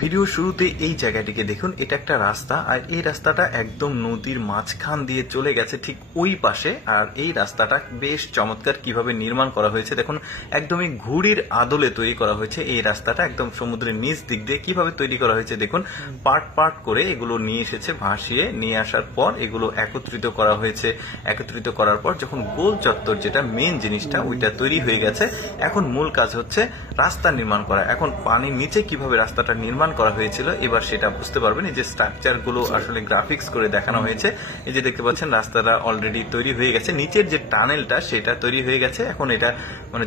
Video শুরুতে এই জায়গাটিকে দেখুন, এটা একটা রাস্তা আর এই রাস্তাটা একদম নদীর মাঝখান দিয়ে চলে গেছে ঠিক ওই পাশে। আর এই রাস্তাটা বেশ চমৎকার কিভাবে নির্মাণ করা হয়েছে দেখুন, একদমই ঘুড়ির আদলে তৈরি করা হয়েছে এই রাস্তাটা। একদম সমুদ্রের নিচ দিক দিয়ে কিভাবে তৈরি করা হয়েছে দেখুন, পার্ট পার্ট করে এগুলো নিয়ে এসেছে, ভাসিয়ে নিয়ে আসার পর এগুলো একত্রিত করা হয়েছে। একত্রিত করার পর যখন গোল চত্বর, যেটা মেন জিনিসটা, ওইটা তৈরি হয়ে গেছে, এখন মূল কাজ হচ্ছে রাস্তা নির্মাণ করা। এখন পানির নিচে কিভাবে রাস্তাটা নির্মাণ করা হয়েছিল এবার সেটা বুঝতে পারবেন। এই যে স্ট্রাকচার গুলো আসলে গ্রাফিক্স করে দেখানো হয়েছে। এই যে দেখতে পাচ্ছেন রাস্তাটা অলরেডি তৈরি হয়ে গেছে, নিচের যে টানেলটা সেটা তৈরি হয়ে গেছে। এখন এটা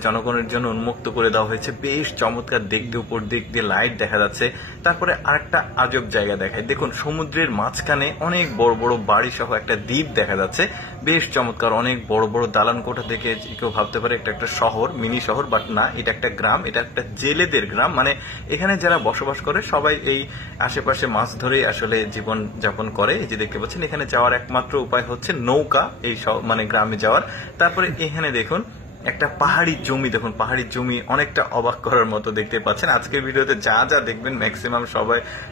জনগণের জন্য উন্মুক্ত করে দেওয়া হয়েছে। বেশ চমৎকার দেখতে, উপর দিক দিয়ে লাইট দেখা যাচ্ছে। তারপরে আরেকটা আজব জায়গা দেখায় দেখুন, সমুদ্রের মাঝখানে অনেক বড় বড় বাড়ি সহ একটা দ্বীপ দেখা যাচ্ছে। বেশ চমৎকার, অনেক বড় বড় দালান কোঠা থেকে কেউ ভাবতে পারে এটা একটা শহর, মিনি শহর, বাট না, এটা একটা গ্রাম। এটা একটা জেলেদের গ্রাম। এখানে যারা বসবাস করে সবাই এই আশেপাশে মাছ ধরেই আসলে জীবন যাপন করে। এই যে দেখতে পাচ্ছেন, এখানে যাওয়ার একমাত্র উপায় হচ্ছে নৌকা, এই গ্রামে যাওয়ার। তারপরে এখানে দেখুন একটা পাহাড়ি জমি, দেখুন পাহাড়ি জমি অনেকটা অবাক করার মতো দেখতে পাচ্ছেন। আজকের ভিডিওতে যা যা দেখবেন ম্যাক্সিমাম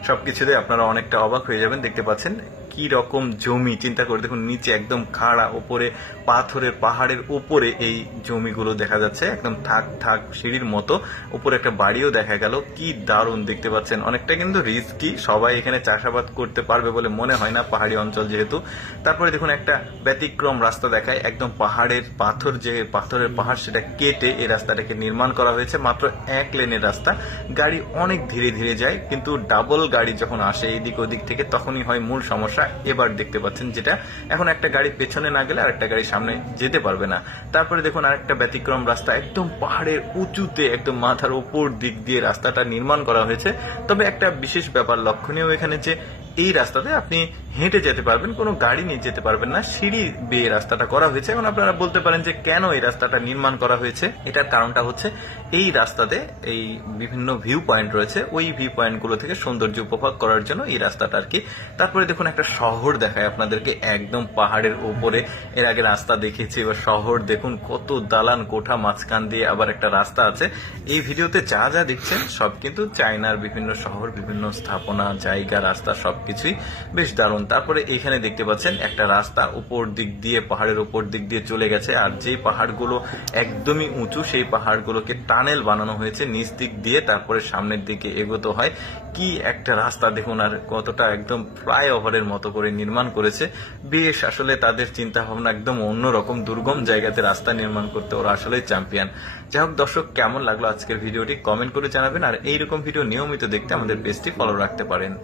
সবকিছুতে আপনারা অনেকটা অবাক হয়ে যাবেন। দেখতে পাচ্ছেন কি রকম জমি, চিন্তা করে দেখুন, নিচে একদম খাড়া, উপরে পাথরের পাহাড়ের উপরে এই জমিগুলো দেখা যাচ্ছে, একদম থাক থাক সিঁড়ির মতো। উপরে একটা বাড়িও দেখা গেল, কি দারুণ দেখতে পাচ্ছেন। অনেকটা কিন্তু রিস্কি, সবাই এখানে চাষাবাদ করতে পারবে বলে মনে হয় না, পাহাড়ি অঞ্চল যেহেতু। তারপরে দেখুন একটা ব্যতিক্রম রাস্তা দেখায়, একদম পাহাড়ের পাথর, যে পাথরের পাহাড় সেটা কেটে এই রাস্তাটাকে নির্মাণ করা হয়েছে। মাত্র 1 লেনের রাস্তা, গাড়ি অনেক ধীরে ধীরে যায়, কিন্তু ডাবল গাড়ি যখন আসে এদিক ওদিক থেকে তখনই হয় মূল সমস্যা। এবার দেখতে পাচ্ছেন যেটা, এখন একটা গাড়ি পেছনে না গেলে আরেকটা গাড়ি সামনে যেতে পারবে না। তারপরে দেখুন আরেকটা ব্যতিক্রম রাস্তা, একদম পাহাড়ের উঁচুতে, একদম মাথার উপর দিক দিয়ে রাস্তাটা নির্মাণ করা হয়েছে। তবে একটা বিশেষ ব্যাপার লক্ষণীয় এখানে, যে এই রাস্তাতে আপনি হেঁটে যেতে পারবেন, কোনো গাড়ি নিয়ে যেতে পারবেন না, সিঁড়ি বেয়ে রাস্তাটা করা হয়েছে। এখন আপনারা বলতে পারেন যে কেন এই রাস্তাটা নির্মাণ করা হয়েছে, এটার কারণটা হচ্ছে এই রাস্তাতে এই বিভিন্ন ভিউ পয়েন্ট রয়েছে, ওই ভিউ পয়েন্ট গুলো থেকে সৌন্দর্য উপভোগ করার জন্য এই রাস্তাটা আর কি। তারপরে দেখুন একটা শহর দেখায় আপনাদেরকে, একদম পাহাড়ের উপরে। এর আগে রাস্তা দেখেছি, এবার শহর দেখুন, কত দালান কোঠা, মাঝখান দিয়ে আবার একটা রাস্তা আছে। এই ভিডিওতে যা যা দেখছেন সব কিন্তু চায়নার বিভিন্ন শহর, বিভিন্ন স্থাপনা, জায়গা, রাস্তা সবকিছুই বেশ দারুণ। তারপরে এখানে দেখতে পাচ্ছেন একটা রাস্তা উপর দিক দিয়ে, পাহাড়ের উপর দিক দিয়ে চলে গেছে। আর যে পাহাড়গুলো একদমই উঁচু, সেই পাহাড়গুলোকে টানেল বানানো হয়েছে নিচ দিক দিয়ে, তারপরে সামনের দিকে এগোতে হয়। কি একটা রাস্তা দেখুন, আর কতটা একদম ফ্লাইওভারের মতো করে নির্মাণ করেছে। বেশ আসলে তাদের চিন্তা ভাবনা একদম অন্যরকম, দুর্গম জায়গাতে রাস্তা নির্মাণ করতে ওরা আসলে চ্যাম্পিয়ন। যাই হোক দর্শক, কেমন লাগলো আজকের ভিডিওটি কমেন্ট করে জানাবেন। আর এইরকম ভিডিও নিয়মিত দেখতে আমাদের পেজটি ফলো রাখতে পারেন।